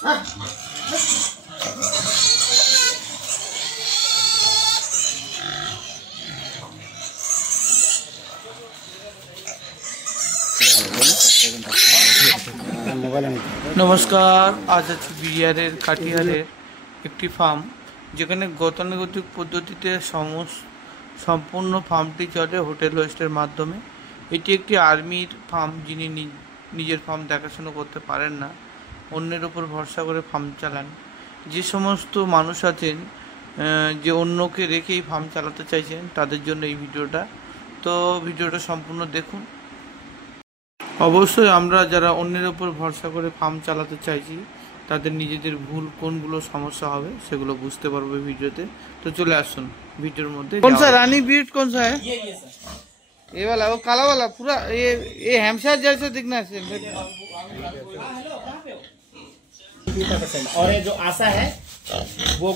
নমস্কার, আজ আছে বিহারের কাটিহারের একটি ফার্ম, যেখানে গতানুগতিক পদ্ধতিতে সম্পূর্ণ ফার্মটি চলে হোটেল হোস্টের মাধ্যমে। এটি একটি আর্মির ফার্ম, যিনি নিজের ফার্ম দেখাশোনা করতে পারেন না, অন্যের ওপর ভরসা করে ফার্ম চালান। যে সমস্ত মানুষ আছেন যে অন্যকে রেখেই ফার্ম চালাতে চাইছেন, তাদের জন্য এই ভিডিওটা। তো ভিডিওটা সম্পূর্ণ দেখুন। অবশ্যই আমরা যারা অন্যের ওপর ভরসা করে ফার্ম চালাতে চাইছি, তাদের নিজেদের ভুল কোনগুলো সমস্যা হবে সেগুলো বুঝতে পারবে ভিডিওতে। তো চলে আসুন ভিডিওর মধ্যে। कौन सा रानी ब्रीड कौन सा है? ये सर, ये वाला, वो काला वाला पूरा ये हैम्पशायर जैसे दिखना है। और ये जो आशा है वो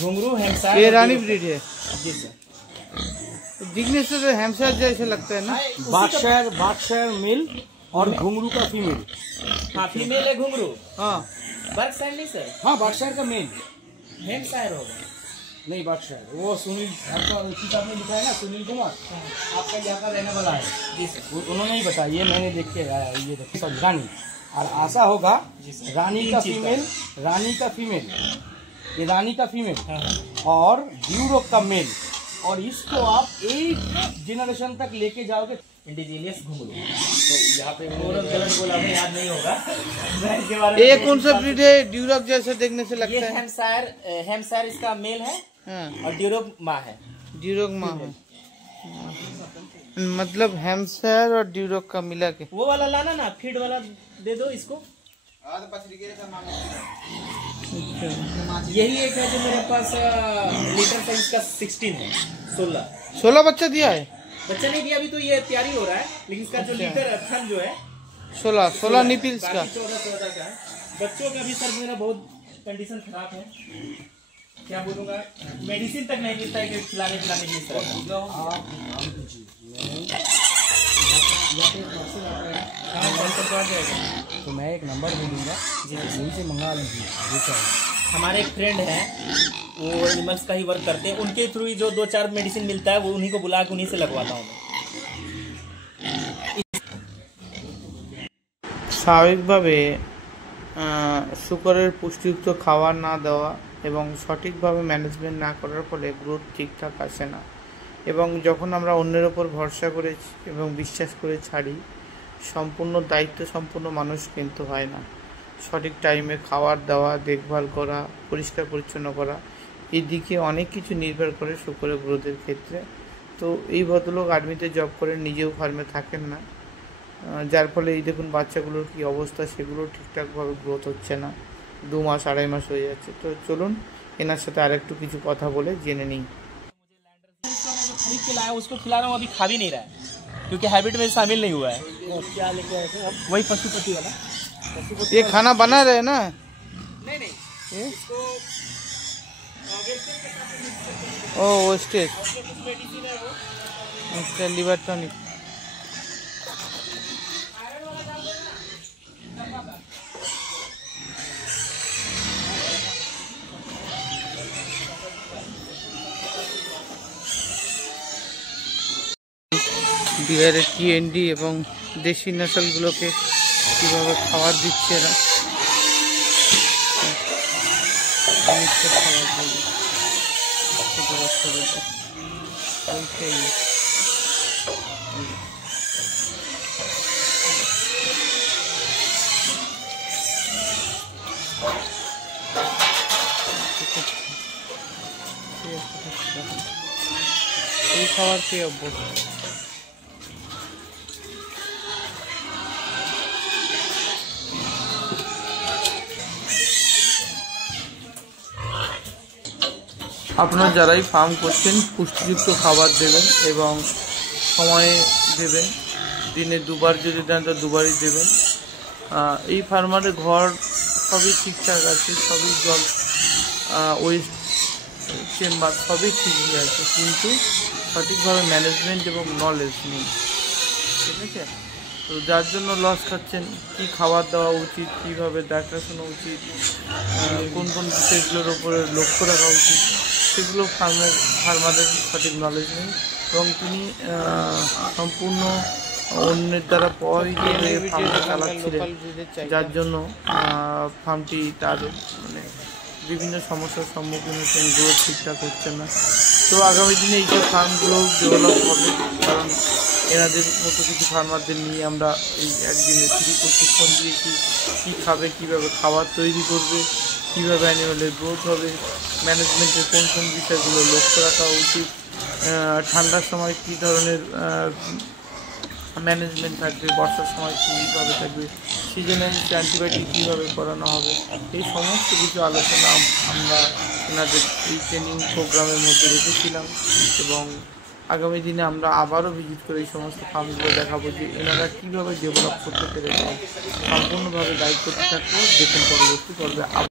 घुंगरू हैम्पशायर, ये रानी ब्रीड है जी सर। दिखने से तो हैम्पशायर जैसे लगता है ना। बादशायर मेल और घुंगरू का फीमेल। हाँ, फीमेल है घुंगरू। हाँ, बर्कशायर नहीं सर, हाँ, बादशायर का मेल हैम्पशायर होगा। नहीं, बादशायर वो सुनील, आपका किताब में लिखा है ना सुनील कुमार, आपका यहाँ का रहने वाला है जी सर। उन्होंने ही बताया, ये मैंने देख के आया। ये देखो सब रानी और आशा होगा रानी का फीमेल, ये रानी का फीमेल और ड्यूरोक का मेल। और इसको आप एक जनरेशन तक लेके जाओगे। इंडिजीनियस घुंगरू, तो यहाँ पे गलत बोला, हमें याद नहीं होगा। इसके बारे में ये कौन सा ब्रीड है? ड्यूरॉक जैसे देखने से ये लगता है। हैम्पशायर इसका मेल है हाँ, और ड्यूरोक माँ है। ड्यूरॉक माँ है, मतलब हैम्पशायर और ड्यूरॉक का मिला के। वो वाला लाना ना, फीड वाला दे दो इसको। यही एक है जो मेरे पास लीटर साइज का 16 है। 16 बच्चा दिया है। बच्चा नहीं दिया अभी, तो ये तैयारी हो रहा है, लेकिन इसका जो लीटर थन जो है 16 निपिल्स का। 14 का है। बच्चों का भी सर मेरा बहुत कंडीशन खराब है, क्या बोलूँगा, मेडिसिन तक नहीं मिलता है कि खिलाने के लिए इस तरह का। तो मैं एक नंबर दे दूंगा, यहीं से मंगा लीजिए। हमारे एक फ्रेंड हैं, वो एनिमल्स का ही वर्क करते हैं, उनके थ्रू ही जो 2-4 मेडिसिन मिलता है वो उन्हीं को बुला के उन्हीं से लगवाता हूँ मैं। স্বাভাবিকভাবে শুকরের পুষ্টিযুক্ত খাবার না দেওয়া এবং সঠিকভাবে ম্যানেজমেন্ট না করার ফলে গ্রোথ ঠিকঠাক আসে না। এবং যখন আমরা অন্যের ওপর ভরসা করে এবং বিশ্বাস করে ছাড়ি, সম্পূর্ণ দায়িত্ব সম্পূর্ণ মানুষ কিন্তু হয় না। সঠিক টাইমে খাবার দেওয়া, দেখভাল করা, পরিষ্কার পরিচ্ছন্ন করা, এদিকে অনেক কিছু নির্ভর করে শুকরের গ্রোথের ক্ষেত্রে। তো এই ভদ্রলোক আর্মিতে জব করেন, নিজেও ফার্মে থাকেন না, যার ফলে এই দেখুন বাচ্চাগুলোর কী অবস্থা, সেগুলো ঠিকঠাকভাবে গ্রোথ হচ্ছে না। 2 মাস 2.5 মাস হয়ে যাচ্ছে। তো চলুন এনার সাথে আরেকটু কিছু কথা বলে জেনে নিই। खरीद के लाया, उसको खिला रहा हूँ, अभी खा भी नहीं रहा है क्योंकि हैबिट में शामिल नहीं हुआ है। क्या लेके आए थे आप? वही पशुपति वाला। ये खाना बना रहे ना? नहीं इसको ओ वेस्टेज, कुछ मेडिसिन है वो। अच्छा, लिवर टॉनिक। বিহারের টিএনডি এবং দেশি নসলগুলোকে কীভাবে খাবার দিচ্ছে এরা। খাবার দেবে ছোট বাচ্চাদের। এই খাবার খেয়ে অভ্যস্ত। আপনারা যারাই ফার্ম করছেন, পুষ্টিযুক্ত খাবার দেবেন এবং সময়ে দেবেন। দিনে 2 বার যদি দেন তো 2 বারই দেবেন। এই ফার্মারের ঘর সবই ঠিকঠাক আছে, সবই জল ওয়েস্ট চেম্বার সবই ঠিকই আছে, কিন্তু সঠিকভাবে ম্যানেজমেন্ট এবং নলেজ নেই। ঠিক আছে? তো তো যার জন্য লস খাচ্ছেন, কী খাবার দেওয়া উচিত, কীভাবে দেখাশোনা উচিত, কোন কোন বিষয়গুলোর উপরে লক্ষ্য রাখা উচিত, সেগুলো ফার্মারের সঠিক নলেজ নেই এবং তিনি সম্পূর্ণ অন্যের দ্বারা প্রভাবিত হয়ে ফার্মটি চালাচ্ছিলেন, যার জন্য ফার্মটি তার মানে বিভিন্ন সমস্যার সম্মুখীন হচ্ছেন, গ্রোথ ঠিকঠাক হচ্ছে না। তো আগামী দিনে এইসব ফার্মগুলো ডেভেলপ হবে, কারণ এনাদের মতো কিছু ফার্মারদের নিয়ে আমরা এই একদিনে ফ্রি প্রশিক্ষণ দিয়েছি, কী খাবে, কীভাবে খাবার তৈরি করবে, কীভাবে অ্যানিমেলের গ্রোথ হবে, ম্যানেজমেন্টের কোন কোন বিষয়গুলো লক্ষ্য রাখা উচিত, ঠান্ডার সময় কী ধরনের ম্যানেজমেন্ট থাকবে, বর্ষার সময় কীভাবে থাকবে, সিজনাল অ্যান্টিবায়োটিক কীভাবে করানো হবে, এই সমস্ত কিছু আলোচনা আমরা এনাদের এই ট্রেনিং প্রোগ্রামের মধ্যে রেখেছিলাম এবং আগামী দিনে আমরা আবারও ভিজিট করে এই সমস্ত ফার্মগুলো দেখাবো যে এনারা কীভাবে ডেভেলপ করতে পেরেছে। সম্পূর্ণভাবে গাইড করতে থাকবো, দেখুন পরবর্তী পর্বে।